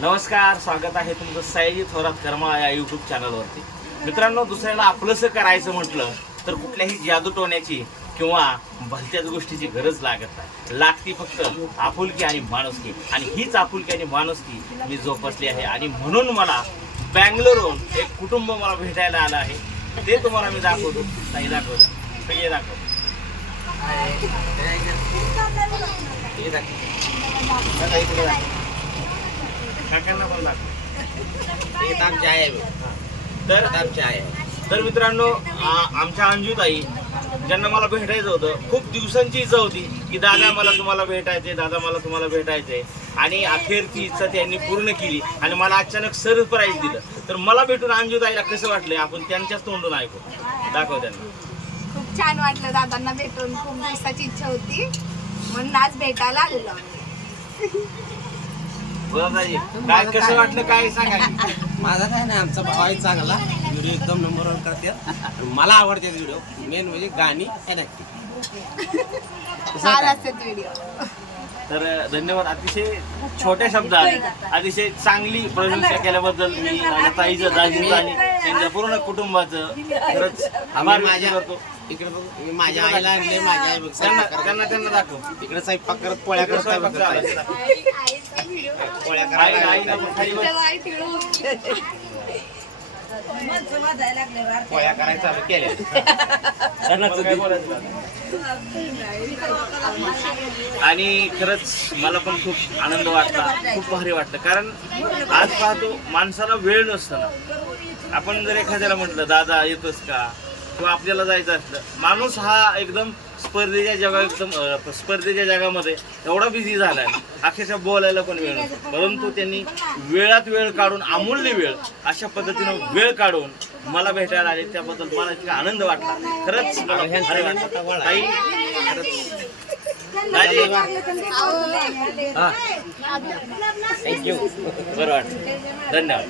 नमस्कार स्वागत आहे तुमचं सयाजी थोरात करमाळा या यूट्यूब चॅनलवरती मित्रांनो दुसऱ्याला आपलंसं करायचं म्हटलं तर कुठल्याही जादू टोण्याची किंवा भलत्याच गोष्टीची गरज लागत नाही. लागती फक्त आपुलकी आणि माणुसकी. आणि हीच आपुलकी आणि माणुसकी मी जोपासली आहे. आणि म्हणून मला बँगलोरहून एक कुटुंब मला भेटायला आलं आहे. ते तुम्हाला मी दाखवतो. नाही दाखवतो सगळे दाखवतो हे दाखव. काकांना पण दाखव. आहे तर आमची आहे. तर मित्रांनो आमच्या अंजूताई ज्यांना मला भेटायचं होतं खूप दिवसांची इच्छा होती की दादा मला तुम्हाला भेटायचंय दादा मला तुम्हाला भेटायचंय. आणि अखेर ती इच्छा त्यांनी पूर्ण केली आणि मला अचानक सरप्राईज दिलं. तर मला भेटून अंजूताईला कसं वाटलंय? आपण त्यांच्याच तोंडून ऐकू. दाखव त्यांना. खूप छान वाटलं दादांना भेटून. खूप दिवसाची इच्छा होती. म्हणून आज भेटायला आलेलो ताई, काय कसं वाटलं काय सांगा? की? माझा काय नाही आमचा भाव आहे चांगला. व्हिडिओ एकदम नंबर वन करतात. मला आवडतात व्हिडिओ मेन म्हणजे गाणी तर धन्यवाद. अतिशय छोट्या शब्दात अतिशय चांगली प्रशंसा केल्याबद्दल मी माझ्या ताईचं दाजीचं आणि त्यांच्या पूर्ण कुटुंबाचं खरंच आभार माझ्या करतो. इकडे बघ मी माझ्या आईला आणले माझ्या आई बघ त्यांना. त्यांना दाखव इकडे स्वयंपाक करत पोळ्या करत आहे. आहे. पोळ्या आई करायला आईला पण खाली बस. पोळ्या करायला चालू केल्या त्यांना काय बोलायचं? आणि खरंच मला पण खूप आनंद वाटला खूप भारी वाटलं कारण आज पाहतो माणसाला वेळ नसतो ना आपण जर एखाद्याला म्हटलं दादा येतोस का किंवा आपल्याला जायचं असलं. माणूस हा एकदम स्पर्धेच्या जगा एकदम स्पर्धेच्या जगामध्ये एवढा बिझी झालाय. ना, अक्षरशः बोलायला पण वेळ नसतो. परंतु त्यांनी वेळात वेळ काढून अमूल्य वेळ अशा पद्धतीनं वेळ काढून मला भेटायला आले. त्याबद्दल मला इतका आनंद वाटला. खरंच दाजी, थँक्यू बरं वाटलं. धन्यवाद.